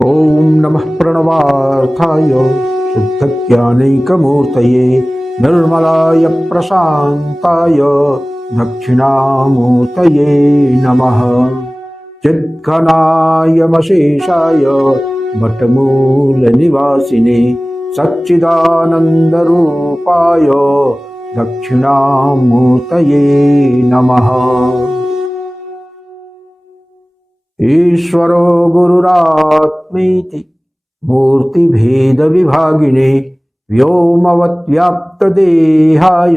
ॐ नमः प्रणवार्थाय शुद्धज्ञानैकमूर्तये निर्मलाय प्रशान्ताय दक्षिणामूर्तये नमः। चिद्घनायमशेषाय वटमूलनिवासिने सच्चिदानन्दरूपाय दक्षिणामूर्तये नमः। ईश्वरो गुरुरात्मेति मूर्तिभेदविभागिने व्योमवद्व्याप्तदेहाय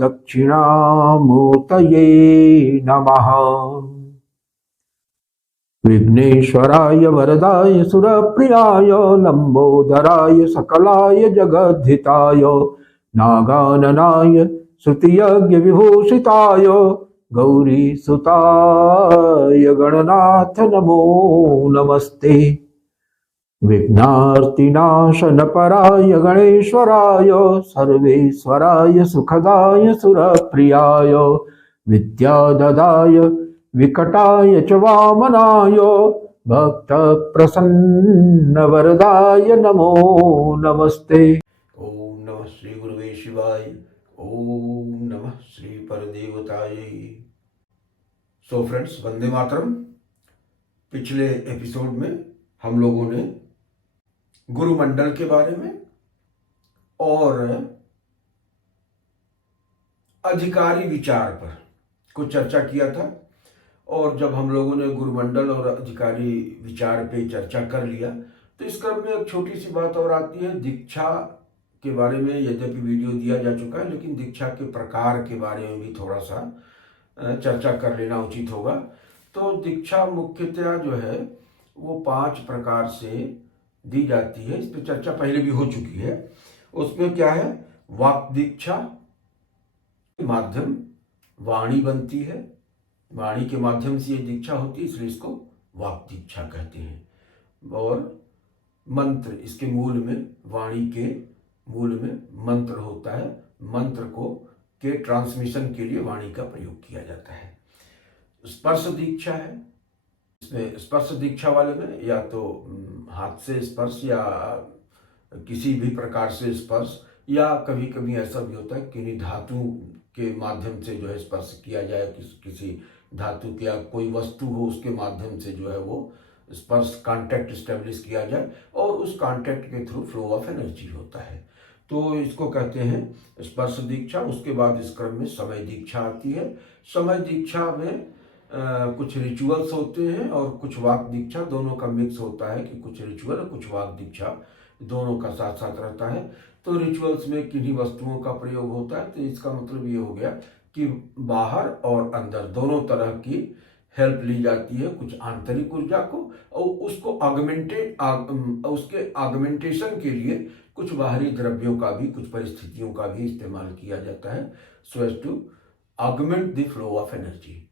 दक्षिणामूर्तये नमः। विघ्नेश्वराय वरदाय सुरप्रियाय लंबोदराय सकलाय जगद्धिताय नागाननाय श्रुतियज्ञ विभूषिताय गौरीसुताय गणनाथ नमो नमस्ते। विघ्नार्तिनाशनपराय गणेश्वराय सर्वेश्वराय सुखदाय सुरप्रियाय विद्याददाय विकटाय च वामनाय भक्तप्रसन्नवरदाय नमो नमस्ते। ओम नमः श्री गुरुवे शिवाय। ओम नमः श्री परदेवताय। So friends, Vande Mataram. पिछले एपिसोड में हम लोगों ने गुरुमंडल के बारे में और अधिकारी विचार पर कुछ चर्चा किया था। और जब हम लोगों ने गुरुमंडल और अधिकारी विचार पे चर्चा कर लिया तो इस क्रम में एक छोटी सी बात और आती है। दीक्षा के बारे में यद्यपि वीडियो दिया जा चुका है, लेकिन दीक्षा के प्रकार के बारे में भी थोड़ा सा चर्चा कर लेना उचित होगा। तो दीक्षा मुख्यतया जो है वो 5 प्रकार से दी जाती है। इस पर चर्चा पहले भी हो चुकी है। उसमें क्या है, वाक दीक्षा माध्यम वाणी बनती है, वाणी के माध्यम से ये दीक्षा होती है, इसलिए इसको वाक दीक्षा कहते हैं। और मंत्र, इसके मूल में, वाणी के मूल में मंत्र होता है। मंत्र को के ट्रांसमिशन के लिए वाणी का प्रयोग किया जाता है। स्पर्श दीक्षा है। इसमें स्पर्श दीक्षा वाले में या तो हाथ से स्पर्श या किसी भी प्रकार से स्पर्श, या कभी कभी ऐसा भी होता है कि धातु के माध्यम से जो है स्पर्श किया जाए, किसी धातु के या कोई वस्तु हो उसके माध्यम से जो है वो स्पर्श कांटेक्ट स्टेब्लिश किया जाए और उस कांटेक्ट के थ्रू फ्लो ऑफ एनर्जी होता है। तो इसको कहते हैं स्पर्श दीक्षा। उसके बाद इस क्रम में समय दीक्षा आती है। समय दीक्षा में कुछ रिचुअल्स होते हैं और कुछ वाक दीक्षा, दोनों का मिक्स होता है कि कुछ रिचुअल और कुछ वाक दीक्षा दोनों का साथ साथ रहता है। तो रिचुअल्स में किन्हीं वस्तुओं का प्रयोग होता है। तो इसका मतलब ये हो गया कि बाहर और अंदर दोनों तरह की हेल्प ली जाती है, कुछ आंतरिक ऊर्जा को, और उसको उसके ऑगमेंटेशन के लिए कुछ बाहरी द्रव्यों का भी, कुछ परिस्थितियों का भी इस्तेमाल किया जाता है, so as to augment the flow of energy.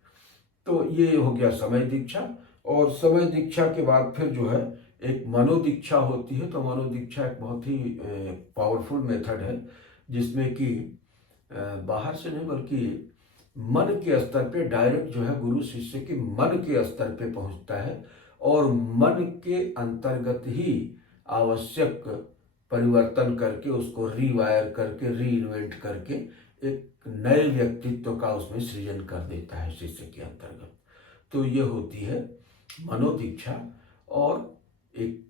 तो ये हो गया समय दीक्षा। और समय दीक्षा के बाद फिर जो है एक मनोदीक्षा होती है। तो मनोदीक्षा एक बहुत ही पावरफुल मेथड है, जिसमें कि बाहर से नहीं बल्कि मन के स्तर पे डायरेक्ट जो है गुरु शिष्य के मन के स्तर पे पहुंचता है और मन के अंतर्गत ही आवश्यक परिवर्तन करके उसको रीवायर करके, रीइन्वेंट करके एक नए व्यक्तित्व का उसमें सृजन कर देता है शिष्य के अंतर्गत। तो ये होती है मनोदीक्षा। और एक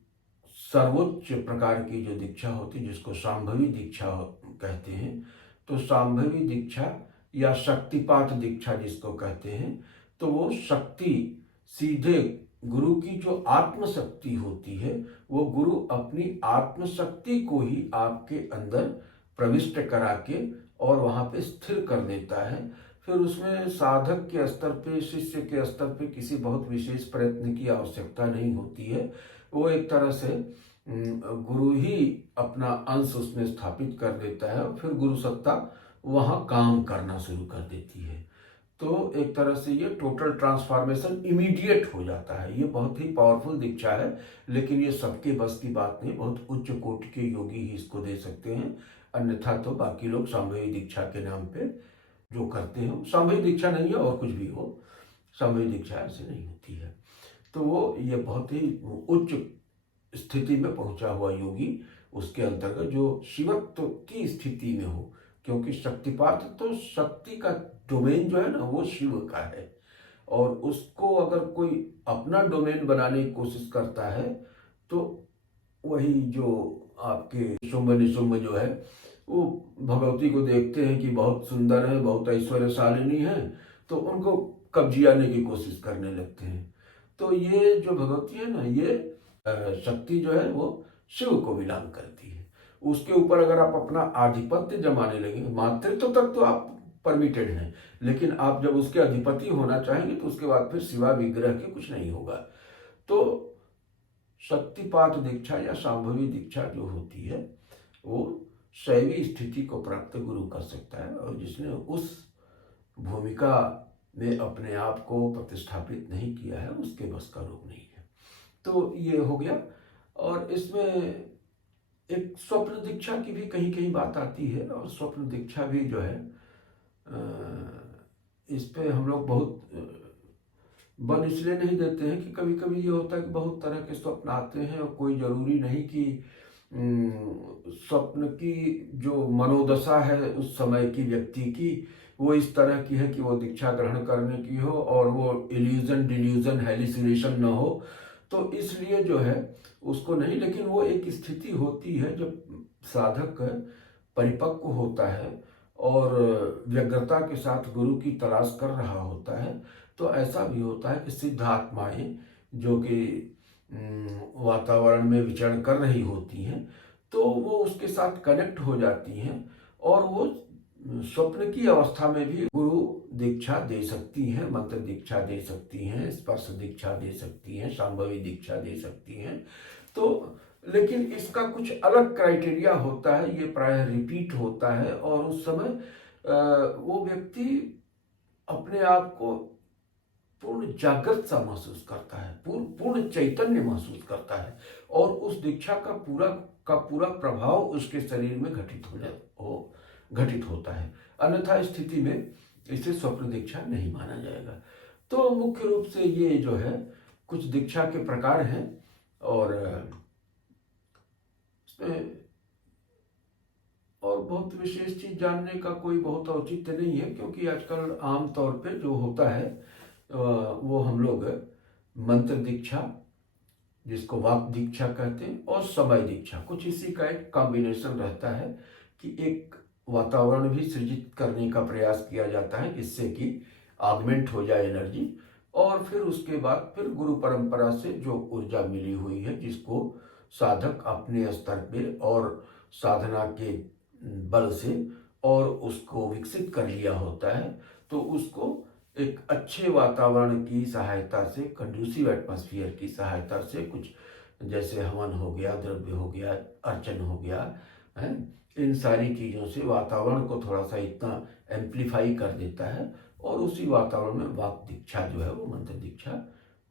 सर्वोच्च प्रकार की जो दीक्षा होती है जिसको शांभवी दीक्षा कहते हैं। तो शांभवी दीक्षा या शक्तिपात दीक्षा जिसको कहते हैं, तो वो शक्ति सीधे गुरु की जो आत्मशक्ति होती है, वो गुरु अपनी आत्मशक्ति को ही आपके अंदर प्रविष्ट करा के और वहाँ पे स्थिर कर देता है। फिर उसमें साधक के स्तर पे, शिष्य के स्तर पे किसी बहुत विशेष प्रयत्न की आवश्यकता नहीं होती है। वो एक तरह से गुरु ही अपना अंश उसमें स्थापित कर देता है और फिर गुरु सत्ता वहाँ काम करना शुरू कर देती है। तो एक तरह से ये टोटल ट्रांसफॉर्मेशन इमीडिएट हो जाता है। ये बहुत ही पावरफुल दीक्षा है, लेकिन ये सबके बस की बात नहीं। बहुत उच्च कोटि के योगी ही इसको दे सकते हैं, अन्यथा तो बाकी लोग सामूहिक दीक्षा के नाम पे जो करते हैं, सामूहिक दीक्षा नहीं है और कुछ भी हो, सामूहिक दीक्षा ऐसे नहीं होती है। तो वो ये बहुत ही उच्च स्थिति में पहुंचा हुआ योगी उसके अंतर्गत जो शिवत्व की स्थिति में हो, क्योंकि शक्तिपात तो शक्ति का डोमेन जो है ना वो शिव का है, और उसको अगर कोई अपना डोमेन बनाने की कोशिश करता है तो वही जो आपके शुंभ निशुंभ जो है वो भगवती को देखते हैं कि बहुत सुंदर है, बहुत ऐश्वर्यशालिनी है, तो उनको कब्जियाने की कोशिश करने लगते हैं। तो ये जो भगवती है ना, ये शक्ति जो है वो शिव को बिलोंग करती है। उसके ऊपर अगर आप अपना आधिपत्य जमाने लगेंगे, मातृत्व तक तो आप परमिटेड हैं, लेकिन आप जब उसके अधिपति होना चाहेंगे तो उसके बाद फिर सिवा विग्रह के कुछ नहीं होगा। तो शक्तिपात दीक्षा या शांभवी दीक्षा जो होती है वो शैवी स्थिति को प्राप्त गुरु कर सकता है, और जिसने उस भूमिका में अपने आप को प्रतिष्ठापित नहीं किया है उसके बस का रोग नहीं है। तो ये हो गया। और इसमें एक स्वप्न दीक्षा की भी कहीं कहीं बात आती है, और स्वप्न दीक्षा भी जो है इस पे हम लोग बहुत बल इसलिए नहीं देते हैं कि कभी कभी ये होता है कि बहुत तरह के स्वप्न आते हैं, और कोई ज़रूरी नहीं कि स्वप्न की जो मनोदशा है उस समय की व्यक्ति की वो इस तरह की है कि वो दीक्षा ग्रहण करने की हो, और वो इल्यूजन डिल्यूजन हेलिसिनेशन न हो। तो इसलिए जो है उसको नहीं, लेकिन वो एक स्थिति होती है जब साधक परिपक्व होता है और व्यग्रता के साथ गुरु की तलाश कर रहा होता है। तो ऐसा भी होता है कि सिद्ध आत्माएं जो कि वातावरण में विचरण कर रही होती हैं, तो वो उसके साथ कनेक्ट हो जाती हैं, और वो स्वप्न की अवस्था में भी गुरु दीक्षा दे सकती हैं, मंत्र दीक्षा दे सकती हैं, स्पर्श दीक्षा दे सकती हैं, शांभवी दीक्षा दे सकती हैं। तो लेकिन इसका कुछ अलग क्राइटेरिया होता है, ये प्रायः रिपीट होता है, और उस समय वो व्यक्ति अपने आप को पूर्ण जागृत सा महसूस करता है, पूर्ण चैतन्य महसूस करता है, और उस दीक्षा का पूरा प्रभाव उसके शरीर में घटित होता है। अन्यथा स्थिति में इसे स्वप्न दीक्षा नहीं माना जाएगा। तो मुख्य रूप से ये जो है कुछ दीक्षा के प्रकार हैं, और बहुत विशेष चीज जानने का कोई बहुत औचित्य नहीं है, क्योंकि आजकल आम तौर पे जो होता है वो हम लोग मंत्र दीक्षा, जिसको वाक दीक्षा कहते हैं, और समय दीक्षा, कुछ इसी का एक कॉम्बिनेशन रहता है कि एक वातावरण भी सृजित करने का प्रयास किया जाता है जिससे कि ऑगमेंट हो जाए एनर्जी, और फिर उसके बाद फिर गुरु परंपरा से जो ऊर्जा मिली हुई है जिसको साधक अपने स्तर पे और साधना के बल से और उसको विकसित कर लिया होता है, तो उसको एक अच्छे वातावरण की सहायता से, कंड्यूसिव एटमॉस्फेयर की सहायता से, कुछ जैसे हवन हो गया, द्रव्य हो गया, अर्चन हो गया है, इन सारी चीज़ों से वातावरण को थोड़ा सा इतना एम्प्लीफाई कर देता है, और उसी वातावरण में वाक दीक्षा जो है वो मंत्र दीक्षा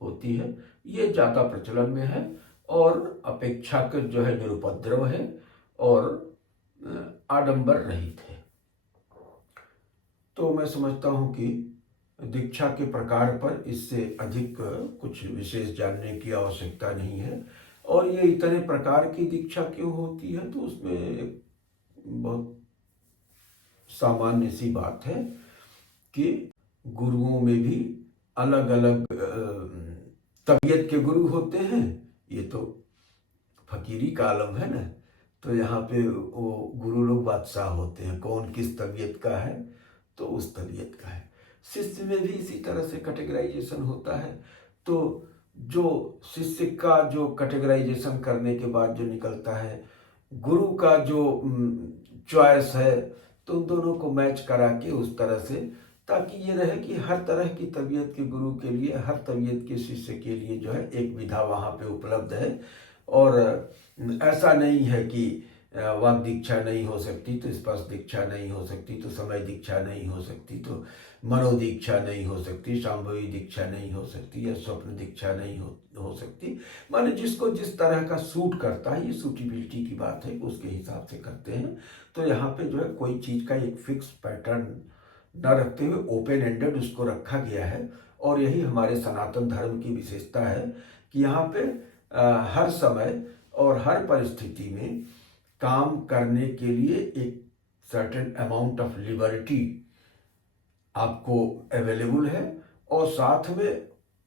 होती है। ये ज़्यादा प्रचलन में है, और अपेक्षाकृत जो है निरुपद्रव है, और आडंबर रहित है। तो मैं समझता हूँ कि दीक्षा के प्रकार पर इससे अधिक कुछ विशेष जानने की आवश्यकता नहीं है। और ये इतने प्रकार की दीक्षा क्यों होती है, तो उसमें एक बहुत सामान्य सी बात है कि गुरुओं में भी अलग अलग तबीयत के गुरु होते हैं। ये तो फकीरी का आलम है ना, तो यहाँ पे वो गुरु लोग बादशाह होते हैं, कौन किस तबीयत का है तो उस तबीयत का है। शिष्य में भी इसी तरह से कैटेगराइजेशन होता है। तो जो शिष्य का जो कैटेगराइजेशन करने के बाद जो निकलता है, गुरु का जो चॉइस है, तो उन दोनों को मैच करा के उस तरह से, ताकि ये रहे कि हर तरह की तबीयत के गुरु के लिए, हर तबीयत के शिष्य के लिए जो है एक विधा वहाँ पे उपलब्ध है। और ऐसा नहीं है कि वाक दीक्षा नहीं हो सकती तो स्पर्श दीक्षा नहीं हो सकती, तो समय दीक्षा नहीं हो सकती, तो मनोदीक्षा नहीं हो सकती, शांभवी दीक्षा नहीं हो सकती, या स्वप्न दीक्षा नहीं हो सकती। माने जिसको जिस तरह का सूट करता है, ये सूटेबिलिटी की बात है, उसके हिसाब से करते हैं। तो यहाँ पे जो है कोई चीज़ का एक फिक्स पैटर्न न रखते हुए ओपन एंडेड उसको रखा गया है। और यही हमारे सनातन धर्म की विशेषता है कि यहाँ पे हर समय और हर परिस्थिति में काम करने के लिए एक सर्टेन अमाउंट ऑफ लिबर्टी आपको अवेलेबल है, और साथ में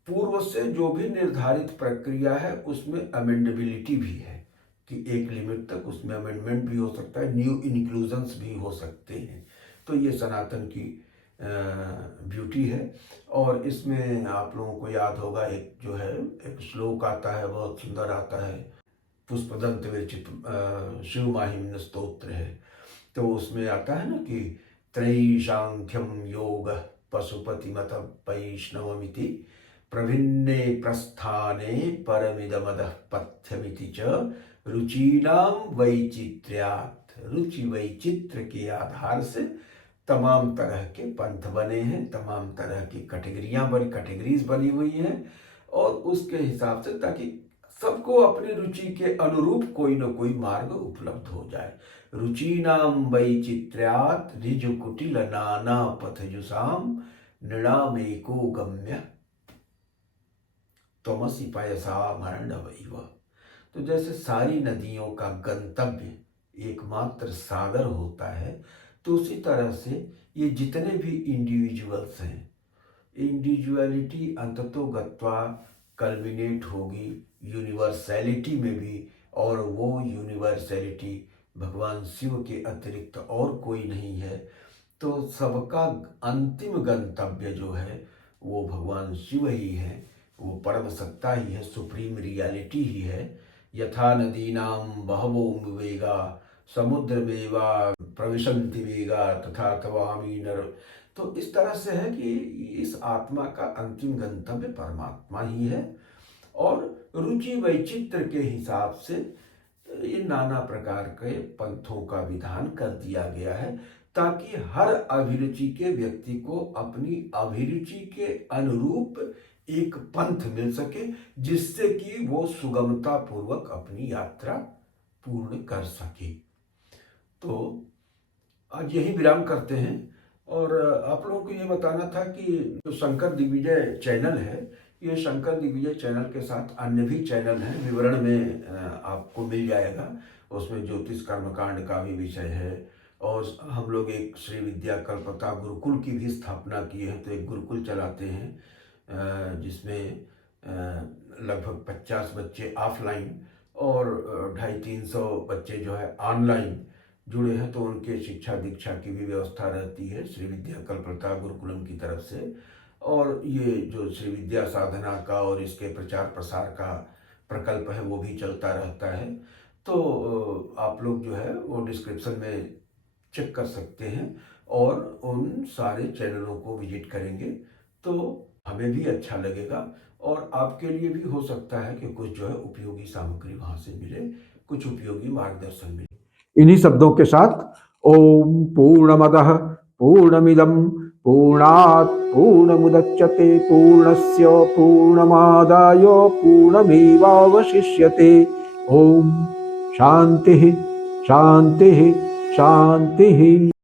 पूर्व से जो भी निर्धारित प्रक्रिया है उसमें अमेंडेबिलिटी भी है कि एक लिमिट तक उसमें अमेंडमेंट भी हो सकता है, न्यू इंक्लूजन्स भी हो सकते हैं। तो ये सनातन की ब्यूटी है। और इसमें आप लोगों को याद होगा एक जो है एक श्लोक आता है, बहुत सुंदर आता है, पुष्पदंत विरचित शिव माहिम्न स्तोत्र है। तो उसमें आता है ना कि त्रयीशांख्यम योग पशुपतिमत वैष्णवमिति प्रभिन्ने प्रस्थाने परमिदमदः पथ्यमिति च रुचीनाम वैचित्र्यात्। रुचि वैचित्र के आधार से तमाम तरह के पंथ बने हैं, तमाम तरह की कैटेगरीज बनी हुई हैं, और उसके हिसाब से ताकि सबको अपनी रुचि के अनुरूप कोई न कोई मार्ग उपलब्ध हो जाए। रुचीनाम वैचित्र्यात् ऋजुकुटिल नाना पथजुषाम नृणामेको गम्य त्वमसि पयसा मरणवैव। तो जैसे सारी नदियों का गंतव्य एकमात्र सागर होता है, तो उसी तरह से ये जितने भी इंडिविजुअल्स हैं, इंडिविजुअलिटी अंततो गत्वा कल्मिनेट होगी यूनिवर्सैलिटी में भी, और वो यूनिवर्सैलिटी भगवान शिव के अतिरिक्त और कोई नहीं है। तो सबका अंतिम गंतव्य जो है वो भगवान शिव ही है, वो परम सत्ता ही है, सुप्रीम रियलिटी ही है। यथा नदीनां बहवो वेगा समुद्र मेवा प्रविशन्ति वेगा तथा तवामी नर। तो इस तरह से है कि इस आत्मा का अंतिम गंतव्य परमात्मा ही है, और रुचि वैचित्र के हिसाब से ये नाना प्रकार के पंथों का विधान कर दिया गया है, ताकि हर अभिरुचि के व्यक्ति को अपनी अभिरुचि के अनुरूप एक पंथ मिल सके, जिससे कि वो सुगमता पूर्वक अपनी यात्रा पूर्ण कर सके। तो आज यही विराम करते हैं, और आप लोगों को ये बताना था कि जो शंकर दिग्विजय चैनल है, ये शंकर दिग्विजय चैनल के साथ अन्य भी चैनल हैं, विवरण में आपको मिल जाएगा। उसमें ज्योतिष कर्मकांड का भी विषय है, और हम लोग एक श्री विद्या कल्पता गुरुकुल की भी स्थापना किए हैं। तो एक गुरुकुल चलाते हैं जिसमें लगभग 50 बच्चे ऑफलाइन और 250-300 बच्चे जो है ऑनलाइन जुड़े हैं। तो उनके शिक्षा दीक्षा की भी व्यवस्था रहती है श्री विद्या कल्पता गुरुकुलम की तरफ से। और ये जो श्री विद्या साधना का और इसके प्रचार प्रसार का प्रकल्प है वो भी चलता रहता है। तो आप लोग जो है वो डिस्क्रिप्शन में चेक कर सकते हैं, और उन सारे चैनलों को विजिट करेंगे तो हमें भी अच्छा लगेगा, और आपके लिए भी हो सकता है कि कुछ जो है उपयोगी सामग्री वहाँ से मिले, कुछ उपयोगी मार्गदर्शन मिले। इन्हीं शब्दों के साथ ओम पूर्णमदः पूर्णमिदं पूर्णात् पूर्णमुदच्यते पूर्णस्य पूर्णमादाय पूर्णमेवावशिष्यते। ओम शांति शांति शांति।